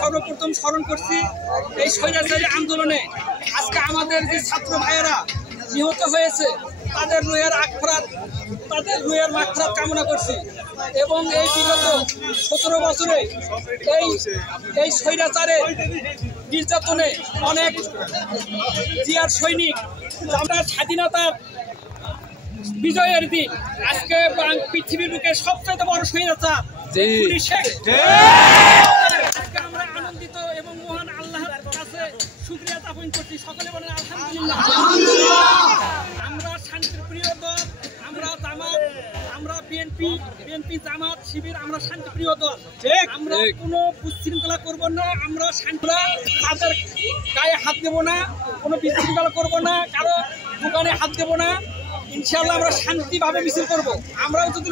সর্বপ্রথম স্মরণ করছি এই স্বৈরাচারী আন্দোলনে আজকে আমাদের যে ছাত্র ভাইয়েরা নিহত হয়েছে তাদের রুহের মাগফিরাত কামনা করছি এবং এই বিগত 17 বছরে এই স্বৈরাচারের নির্যাতনে অনেক জিয়ার সৈনিক আমরা স্বাধীনতার বিজয়ের দিন আজকে পৃথিবীর বুকে সবচেয়ে বড় স্বৈরাচার আজকে আমরা আনন্দিত এবং মহান আল্লাহর কাছে শুকরিয়া জ্ঞাপন করছি। সকলে বলেন আলহামদুলিল্লাহ। আমরা শান্তির প্রিয় দল, আমরা জামাত, আমরা বিএনপি জামাত শিবির, আমরা শান্তিপ্রিয় দল। আমরা কোনো বিশৃঙ্খলা করব না, আমরা তাদের গায়ে হাত দেব না, কোনো বিশৃঙ্খলা করব না, কারো দোকানে হাত দেব না। ইনশাআল্লাহ আমরা শান্তিভাবে মিছিল করব। আমরাও যদি